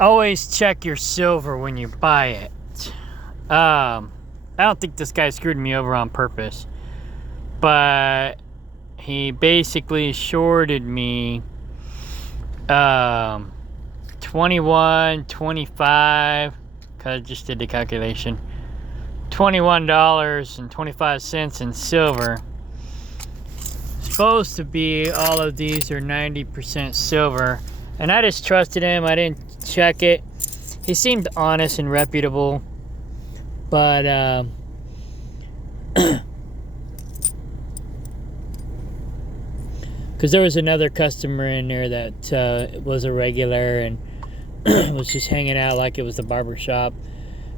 Always check your silver when you buy it. I don't think this guy screwed me over on purpose, but he basically shorted me 21, 25, because I just did the calculation, $21.25 in silver. Supposed to be all of these are 90% silver, and I just trusted him. I didn't check it. He seemed honest and reputable, but because there was another customer in there that was a regular and was just hanging out like it was the barber shop,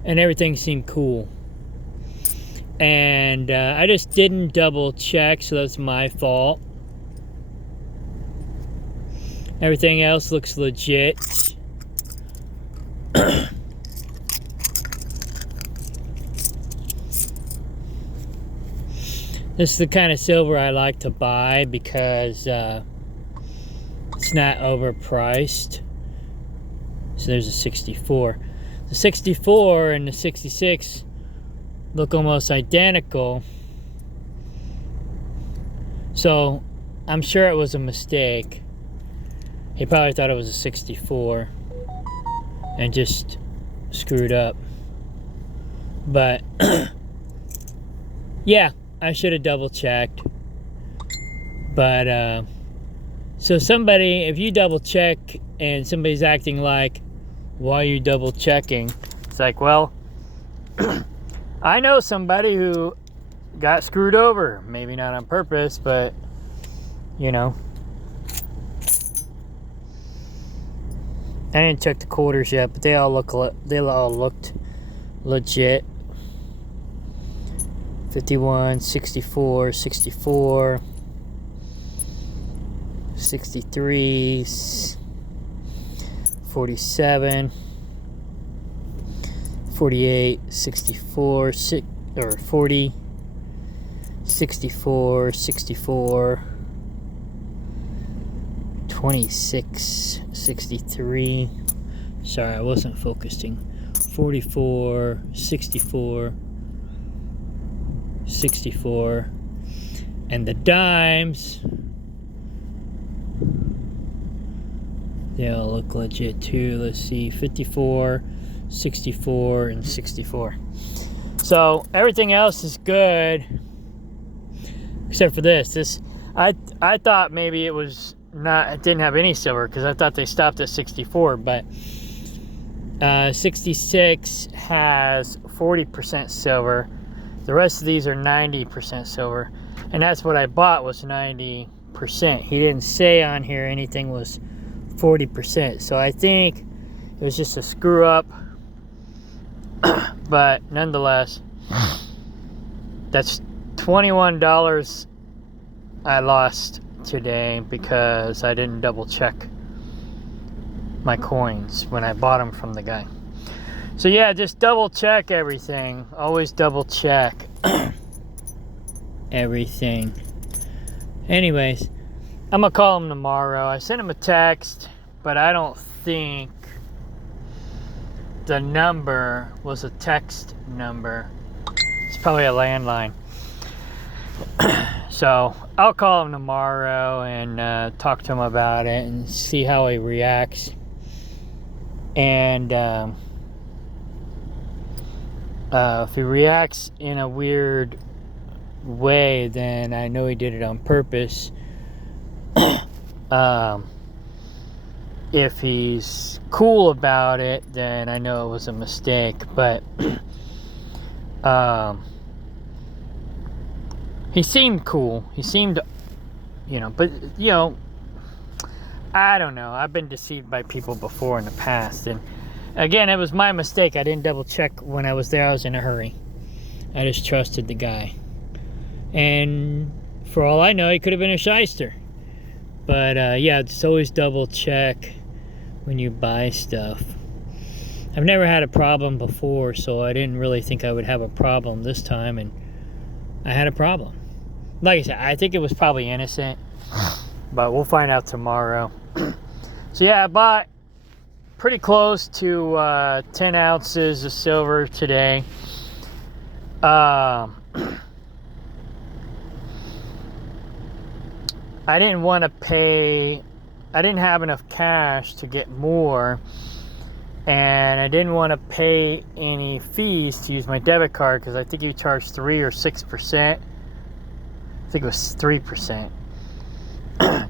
and everything seemed cool. And I just didn't double check, so that's my fault. Everything else looks legit. This is the kind of silver I like to buy because it's not overpriced. So there's a 64. The 64 and the 66 look almost identical. So I'm sure it was a mistake. He probably thought it was a 64 and just screwed up. But yeah, I should have double checked. But so somebody, if you double check and somebody's acting like, why are you double checking? It's like, well, I know somebody who got screwed over. Maybe not on purpose, but you know. I didn't check the quarters yet, but they all looked legit. 51, 64, 64, 63, 47, 48, 64, 40, 64, 64, 26, 63. Sorry, I wasn't focusing. 44, 64, 64, and the dimes, they all look legit too. Let's see, 54, 64, and 64. So everything else is good except for this. I thought maybe it was not, it didn't have any silver because I thought they stopped at 64, but 66 has 40% silver. The rest of these are 90% silver, and that's what I bought, was 90%. He didn't say on here anything was 40%, so I think it was just a screw up. But nonetheless, that's $21 I lost today because I didn't double check my coins when I bought them from the guy. So yeah, just double check everything. Always double check everything. Anyways, I'm gonna call him tomorrow. I sent him a text, but I don't think the number was a text number. It's probably a landline. So I'll call him tomorrow and talk to him about it and see how he reacts. And if he reacts in a weird way, then I know he did it on purpose. If he's cool about it, then I know it was a mistake. But he seemed cool. He seemed, but I don't know. I've been deceived by people before in the past, and again, it was my mistake. I didn't double check when I was there. I was in a hurry. I just trusted the guy. And for all I know, he could have been a shyster. But yeah, just always double check when you buy stuff. I've never had a problem before, so I didn't really think I would have a problem this time, and I had a problem. Like I said, I think it was probably innocent, but we'll find out tomorrow. So yeah, I bought pretty close to 10 ounces of silver today. I didn't want to pay, I didn't have enough cash to get more, and I didn't want to pay any fees to use my debit card because I think you charge 3 or 6%. I think it was 3%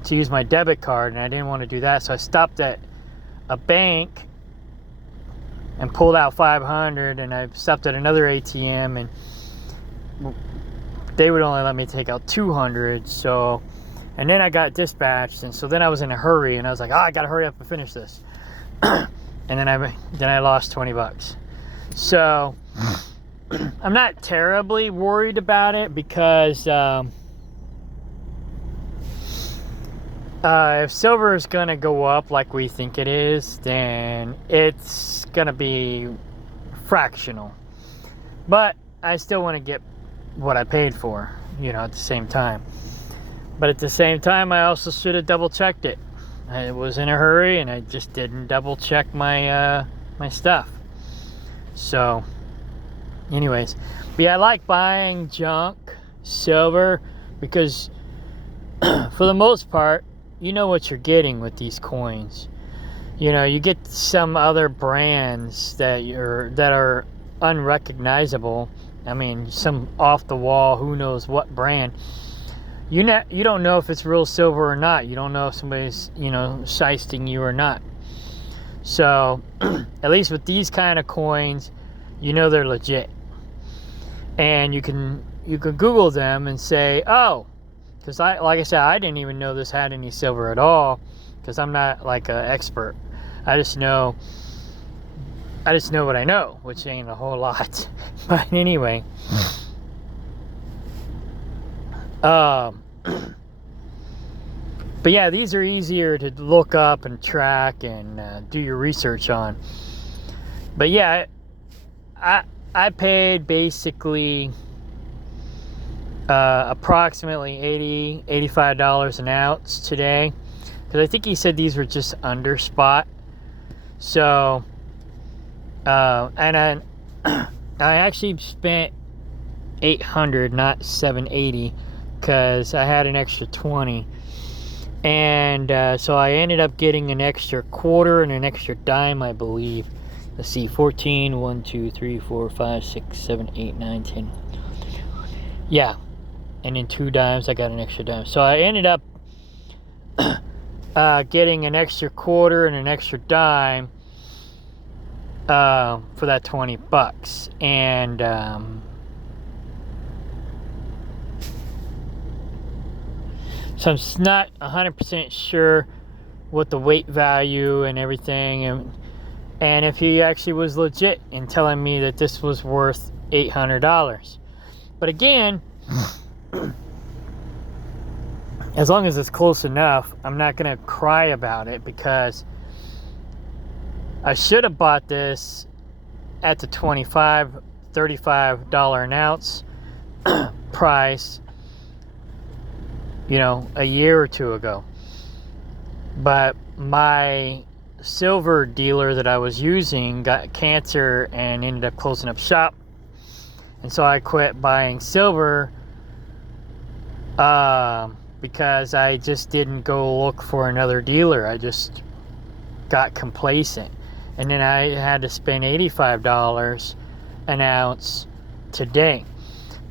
to use my debit card, and I didn't want to do that, so I stopped at a bank and pulled out 500, and I stopped at another ATM, and they would only let me take out 200. So, and then I got dispatched, and so then I was in a hurry, and I was like, oh, I gotta hurry up and finish this. And then I lost 20 bucks. So I'm not terribly worried about it because if silver is gonna go up like we think it is, then it's gonna be fractional. But I still want to get what I paid for, you know, at the same time. But at the same time, I also should have double checked it. I was in a hurry and I just didn't double check my my stuff. So anyways, but yeah, I like buying junk silver because for the most part, you know what you're getting with these coins. You know, you get some other brands that are unrecognizable. I mean, some off the wall, who knows what brand. You don't know if it's real silver or not. You don't know if somebody's, you know, shysting you or not. So at least with these kind of coins, you know they're legit. And you can Google them and say, oh, because like I said, I didn't even know this had any silver at all, because I'm not like an expert. I just know what I know, which ain't a whole lot. But anyway, but yeah, these are easier to look up and track and do your research on. But yeah, I paid basically approximately $85 an ounce today, because I think he said these were just under spot. So and I actually spent $800, not $780, because I had an extra 20, and so I ended up getting an extra quarter and an extra dime, I believe. Let's see, 14, 1, 2, 3, 4, 5, 6, 7, 8, 9, 10. Yeah, and in 2 dimes I got an extra dime. So I ended up getting an extra quarter and an extra dime for that 20 bucks. And so I'm not 100% sure what the weight value and everything, and if he actually was legit in telling me that this was worth $800. But again, as long as it's close enough, I'm not gonna cry about it, because I should have bought this at the $35 an ounce price, you know, a year or two ago. But my silver dealer that I was using got cancer and ended up closing up shop, and so I quit buying silver because I just didn't go look for another dealer. I just got complacent, and then I had to spend $85 an ounce today.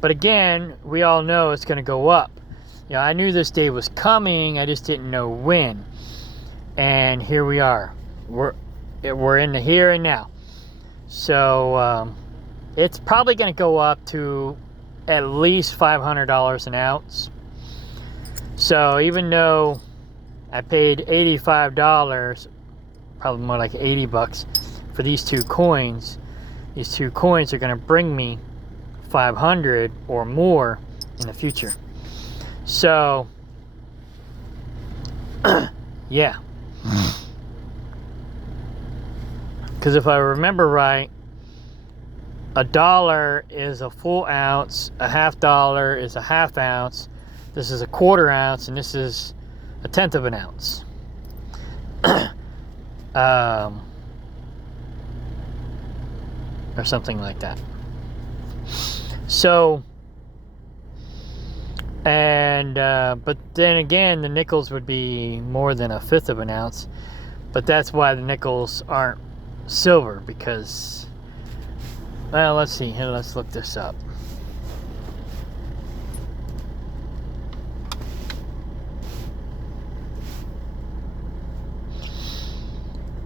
But again, we all know it's going to go up. You know, I knew this day was coming, I just didn't know when. And here we are. We're in the here and now. So it's probably going to go up to at least $500 an ounce. So even though I paid $85, probably more like 80 bucks for these 2 coins, these 2 coins are going to bring me 500 or more in the future. So yeah, because if I remember right, $1 is a full ounce, a $half is a half ounce, this is a quarter ounce, and this is a 1/10 of an ounce. or something like that. So, and but then again, the nickels would be more than 1/5 of an ounce, but that's why the nickels aren't silver, because, well, let's see here, let's look this up.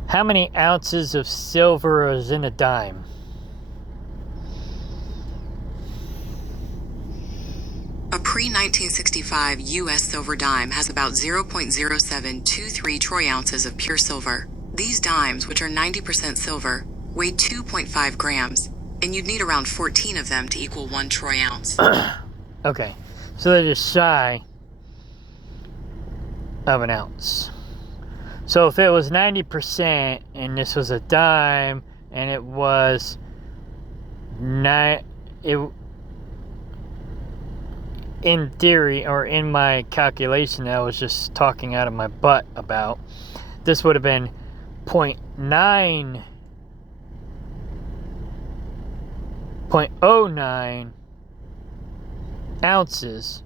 How many ounces of silver is in a dime? A pre-1965 U.S. silver dime has about 0.0723 troy ounces of pure silver. These dimes, which are 90% silver, weigh 2.5 grams, and you'd need around 14 of them to equal 1 troy ounce. Okay, so they're just shy of an ounce. So if it was 90% and this was a dime and it was in theory, or in my calculation that I was just talking out of my butt about, this would have been 0.09 ounces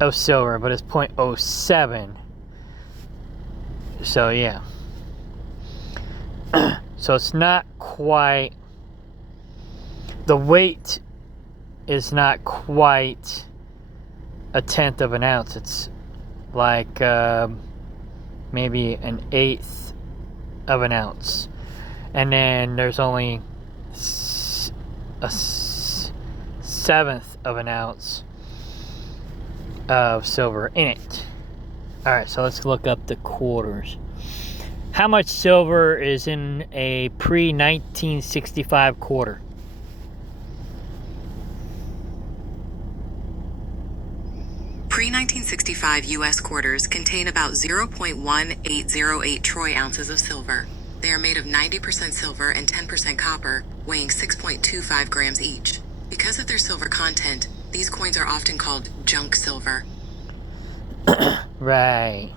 of silver, but it's 0.07. So yeah. So it's not quite, the weight is not quite 1/10 of an ounce. It's like maybe 1/8 of an ounce. And then there's only a 1/7 of an ounce of silver in it. Alright, so let's look up the quarters. How much silver is in a pre-1965 quarter? Pre-1965 U.S. quarters contain about 0.1808 troy ounces of silver. They are made of 90% silver and 10% copper, weighing 6.25 grams each. Because of their silver content, these coins are often called junk silver. Right.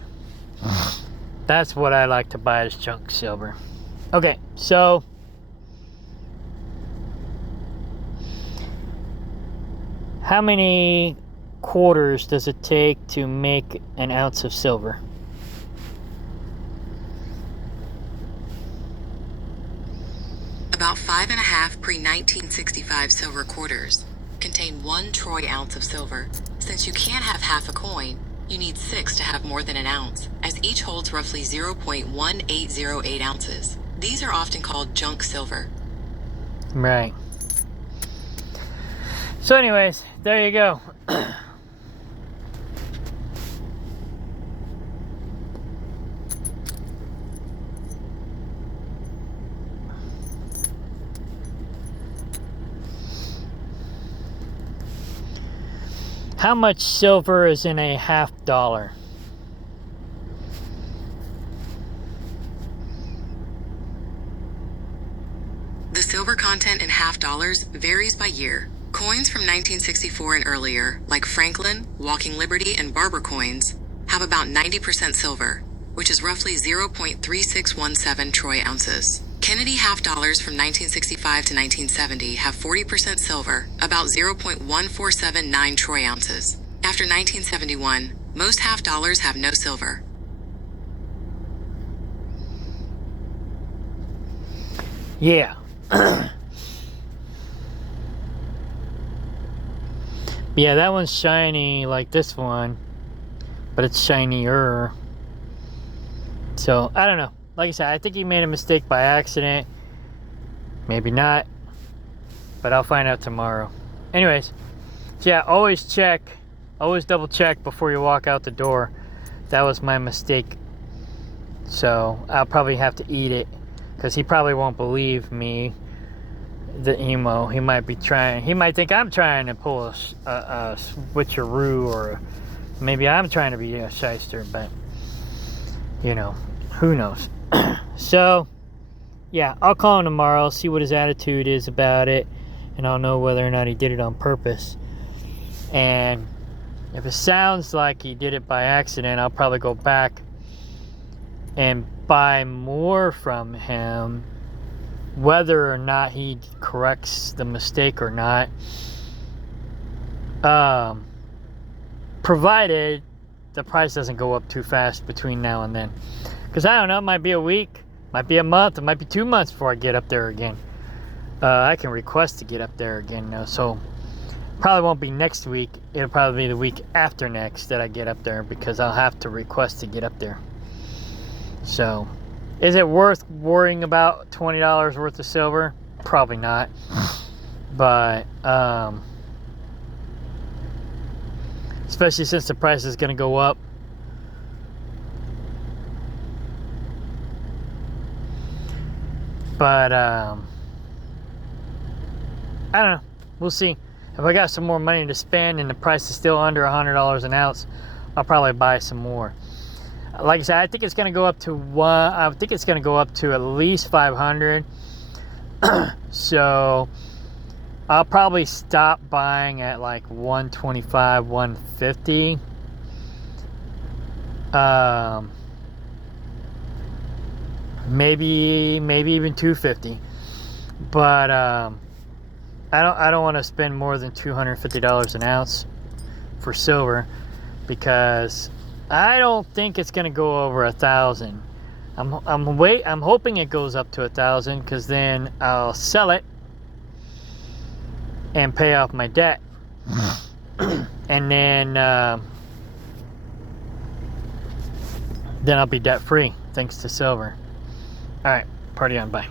That's what I like to buy, as junk silver. Okay, so how many quarters does it take to make an ounce of silver? About 5.5 pre-1965 silver quarters contain 1 troy ounce of silver. Since you can't have half a coin, you need 6 to have more than an ounce, as each holds roughly 0.1808 ounces. These are often called junk silver. Right. So anyways, there you go. How much silver is in a $50? The silver content in $50 varies by year. Coins from 1964 and earlier, like Franklin, Walking Liberty, and Barber coins, have about 90% silver, which is roughly 0.3617 troy ounces. Kennedy $50 from 1965 to 1970 have 40% silver, about 0.1479 troy ounces. After 1971, most $50 have no silver. Yeah. Yeah, that one's shiny like this one, but it's shinier. So, I don't know. Like I said, I think he made a mistake by accident. Maybe not. But I'll find out tomorrow. Anyways, so yeah, always double check before you walk out the door. That was my mistake. So, I'll probably have to eat it, because he probably won't believe me. The emo, he might think I'm trying to pull a switcheroo, or maybe I'm trying to be a shyster, but you know, who knows. So yeah, I'll call him tomorrow, see what his attitude is about it, and I'll know whether or not he did it on purpose. And if it sounds like he did it by accident, I'll probably go back and buy more from him whether or not he corrects the mistake or not. Provided the price doesn't go up too fast between now and then. Because I don't know, it might be a week, might be a month, it might be 2 months before I get up there again. I can request to get up there again now, so probably won't be next week. It'll probably be the week after next that I get up there, because I'll have to request to get up there. So, is it worth worrying about $20 worth of silver? Probably not. But, especially since the price is going to go up. But, I don't know. We'll see. If I got some more money to spend and the price is still under $100 an ounce, I'll probably buy some more. Like I said, I think it's going to go up to I think it's going to go up to at least 500. So I'll probably stop buying at like 125, 150. Maybe even 250. But I don't want to spend more than $250 an ounce for silver, because I don't think it's gonna go over 1,000. I'm hoping it goes up to 1,000, because then I'll sell it and pay off my debt, and then I'll be debt free thanks to silver. All right, party on, bye.